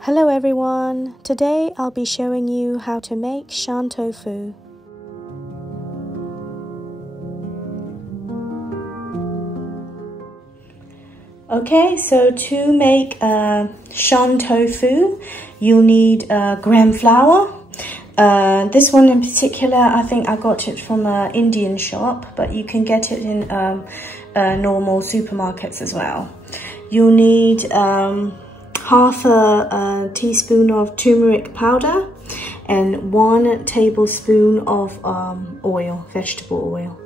Hello everyone, today I'll be showing you how to make Shan Tofu. Okay, so to make Shan Tofu, you'll need gram flour. This one in particular, I think I got it from an Indian shop, but you can get it in normal supermarkets as well. You'll need half a teaspoon of turmeric powder and 1 tablespoon of oil, vegetable oil.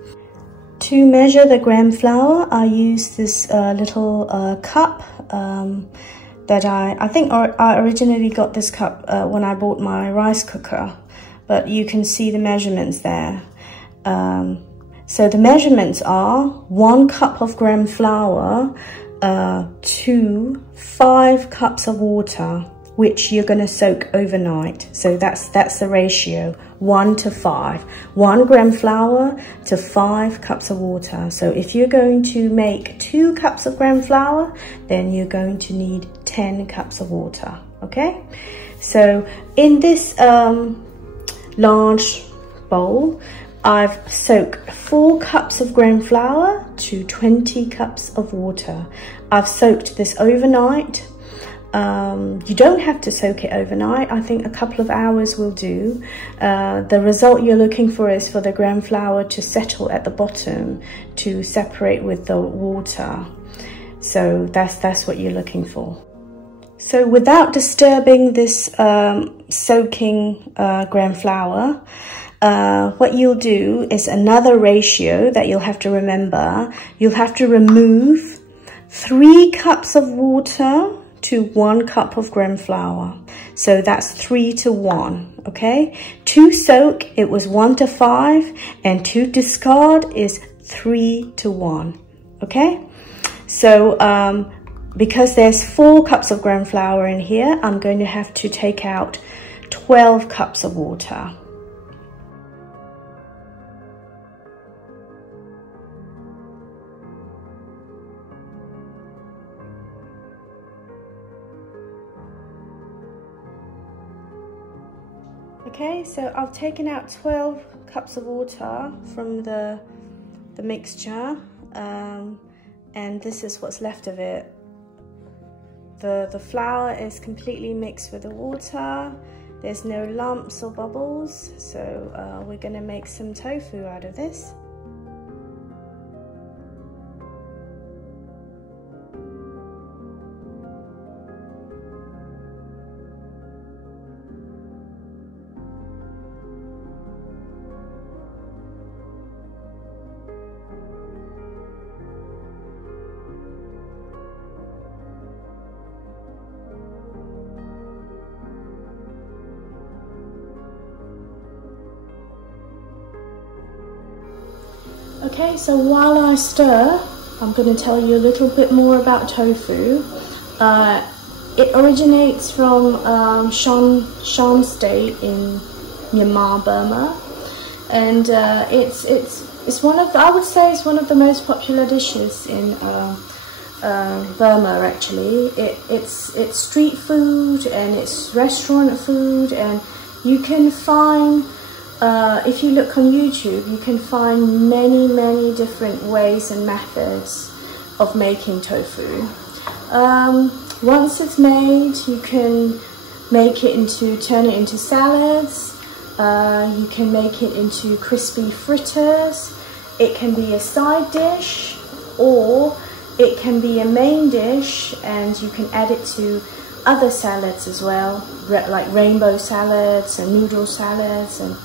To measure the gram flour, I use this little cup that I think I originally got this cup when I bought my rice cooker, but you can see the measurements there. So the measurements are 1 cup of gram flour to 5 cups of water, which you're going to soak overnight. So that's the ratio, 1 to 5. 1 gram flour to 5 cups of water. So if you're going to make 2 cups of gram flour, then you're going to need 10 cups of water. Okay, so in this large bowl, I've soaked 4 cups of gram flour to 20 cups of water. I've soaked this overnight. You don't have to soak it overnight. I think a couple of hours will do. The result you're looking for is for the gram flour to settle at the bottom, to separate with the water. So that's what you're looking for. So without disturbing this soaking gram flour, what you'll do is another ratio that you'll have to remember. You'll have to remove 3 cups of water to 1 cup of gram flour. So that's 3 to 1, okay? To soak, it was 1 to 5, and to discard is 3 to 1, okay? So because there's 4 cups of gram flour in here, I'm going to have to take out 12 cups of water. Okay, so I've taken out 12 cups of water from the mixture, and this is what's left of it. The flour is completely mixed with the water. There's no lumps or bubbles, so we're gonna make some tofu out of this. Okay, so while I stir, I'm going to tell you a little bit more about tofu. It originates from Shan State in Myanmar, Burma, and it's one of, I would say, it's one of the most popular dishes in Burma. Actually, it's street food and it's restaurant food, and you can find. If you look on YouTube, you can find many different ways and methods of making tofu. Once it's made, you can turn it into salads. You can make it into crispy fritters. It can be a side dish, or it can be a main dish, and you can add it to other salads as well, like rainbow salads and noodle salads, and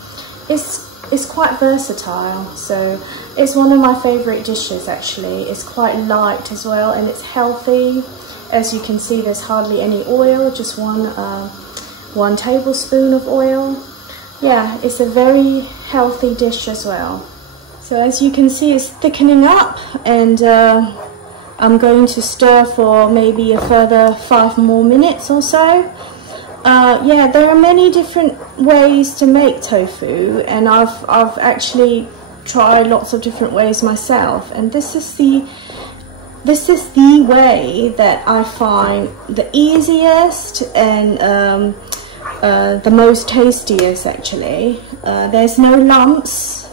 it's quite versatile. So it's one of my favorite dishes actually. It's quite light as well, and it's healthy. As you can see, there's hardly any oil, just one tablespoon of oil. Yeah, it's a very healthy dish as well. So as you can see, it's thickening up, and I'm going to stir for maybe a further 5 more minutes or so. Yeah, there are many different ways to make tofu, and I've actually tried lots of different ways myself, and this is the this is the way that I find the easiest and the most tastiest actually. There's no lumps,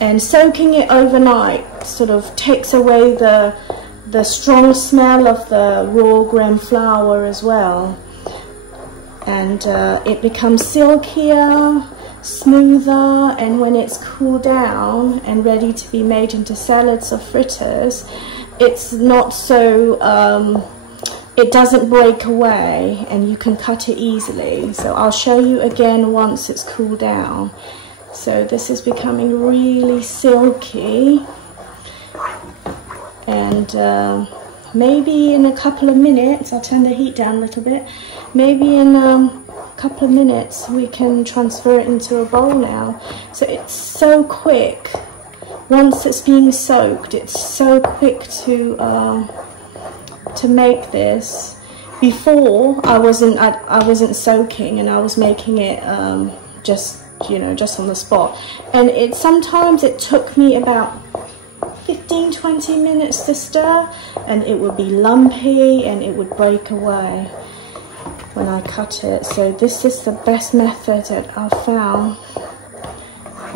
and soaking it overnight sort of takes away the strong smell of the raw gram flour as well, and it becomes silkier, smoother, and when it's cooled down and ready to be made into salads or fritters, it's not so it doesn't break away and you can cut it easily. So I'll show you again once it's cooled down. So this is becoming really silky, and maybe in a couple of minutes, I'll turn the heat down a little bit, maybe in a couple of minutes we can transfer it into a bowl now. So it's so quick. Once it's being soaked, it's so quick to make this. Before I wasn't soaking, and I was making it just on the spot, and sometimes it took me about 15-20 minutes to stir, and it would be lumpy and it would break away when I cut it. So this is the best method that I've found.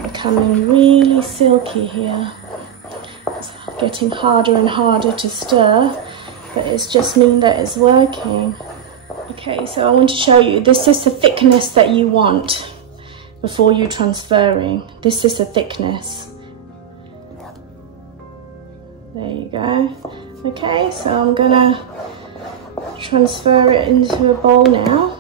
Becoming really silky here. It's getting harder and harder to stir, but it's just mean that it's working. Okay, so I want to show you, this is the thickness that you want before you transferring. This is the thickness. There you go. Okay, so I'm gonna transfer it into a bowl now.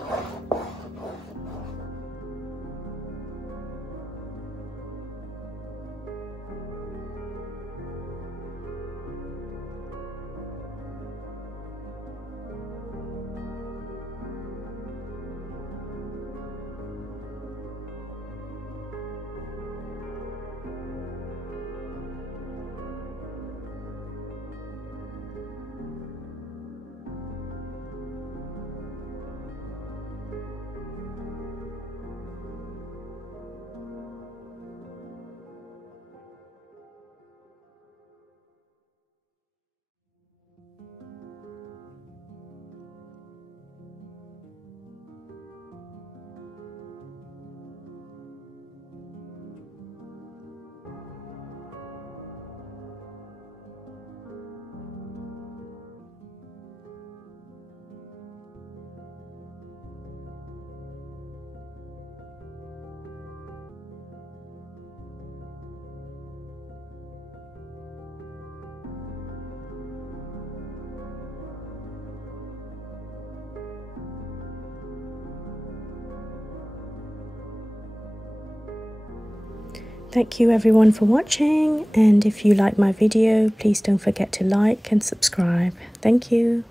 Thank you everyone for watching, and if you like my video, please don't forget to like and subscribe. Thank you.